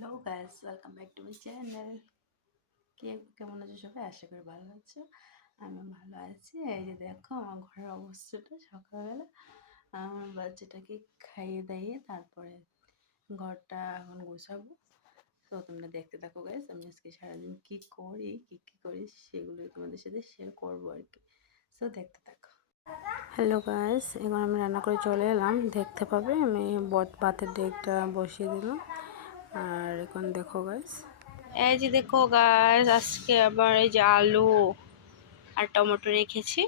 Hello guys, welcome back to my channel. কেমন আছো সবাই? আশা করি ভালো আছো। আমি ভালো আছি। এই যে দেখো আমার ঘরের অবস্থাটা। সকালবেলা আমার বাচ্চাটাকে খাইয়ে দাইয়ে তারপরে ঘরটা এখন গোছাবো। তো তোমরা দেখতে থাকো গাইস। আমি আজকে সারাদিন কি করি সেগুলো তোমাদের সাথে শেয়ার করবো আর কি। সো দেখতে থাকো। হ্যালো গাইস, এবার আমি রান্না করে চলে এলাম। দেখতে পাবে আমি ভাতের ডেকটা বসিয়ে দিলাম। আর এখন দেখো গাইস, এই যে দেখো গাইস, আজকে আবার এই যে আলু আর টমেটো রেখেছি,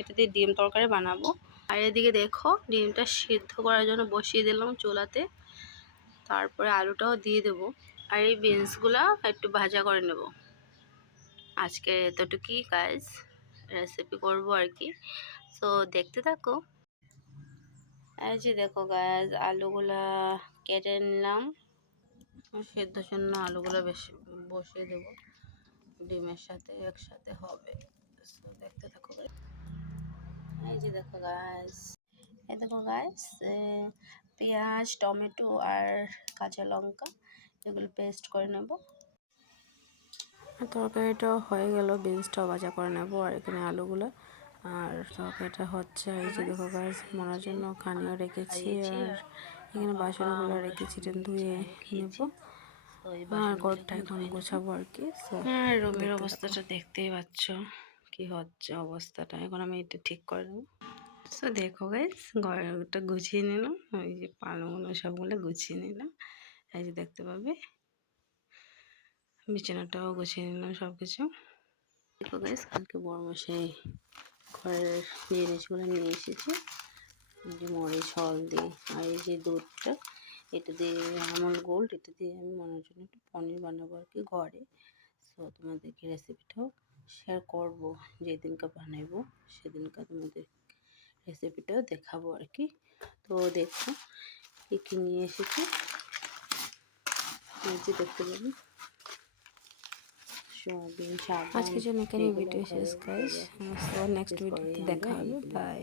এটা দিয়ে ডিম তরকারি বানাবো। আর এদিকে দেখো ডিমটা সিদ্ধ করার জন্য বসিয়ে দিলাম চুলাতে, তারপরে আলুটাও দিয়ে দেবো। আর এই বিনসগুলা একটু ভাজা করে নেব। আজকে এতটুকুই গাইস, রেসিপি করবো আর কি। তো দেখতে থাকো। এই যে দেখো গাইস, আলুগুলা কেটে নিলাম। সেদ্ধর জন্য আলুগুলো বেশি বসিয়ে দেবো, ডিমের সাথে একসাথে হবে। তো দেখতে থাকো গাইস। এই যে দেখো গাইস, এই দেখো গাইস, পেঁয়াজ, টমেটো আর কাঁচা লঙ্কা এগুলো পেস্ট করে নেব। তরকারিটাও হয়ে গেল, বিনসটাও ভাজা করে নেব। আর এখানে আলুগুলো আর তরকারিটা হচ্ছে। এই যে দেখো গাইস, মনার জন্য খানিও রেখেছি আর এখানে বাসনগুলো রেখেছি, ধুয়ে নেব। আর ঘরটা এখন গোছাবো আর কি। হ্যাঁ, রুমের অবস্থাটা দেখতেই পাচ্ছ কি হচ্ছে অবস্থাটা। এখন আমি এটা ঠিক করে নেবো। সো দেখো গাইস, ঘরটা গুছিয়ে নিলাম। ওই যে পালংগুলো সবগুলো গুছিয়ে নিলাম। এই যে দেখতে পাবে, বিছানাটাও গুছিয়ে নিলাম সব কিছু। দেখো গাইস, কালকে বড়মশাই ঘরের জিনিসগুলো নিয়ে এসেছে। যে মরিচ, হলদি আর এই যে দুধটা, এটা দিয়ে আমল গোল্ড, এটা দিয়ে আমি মনের জন্য একটু পনির বানাবো আর কি ঘরে। সো তোমাদেরকে রেসিপিটাও শেয়ার করবো। যেদিনকে বানাবো সেদিনকে তোমাদের রেসিপিটাও দেখাবো আর কি। তো দেখো কী কী নিয়ে এসেছি, যে দেখতে পাবেন সোয়াবিন, সাবান। আজকের জন্য এখানে ভিডিও শেষ গাইস। নেক্সট ভিডিওতে দেখা হবে। বাই।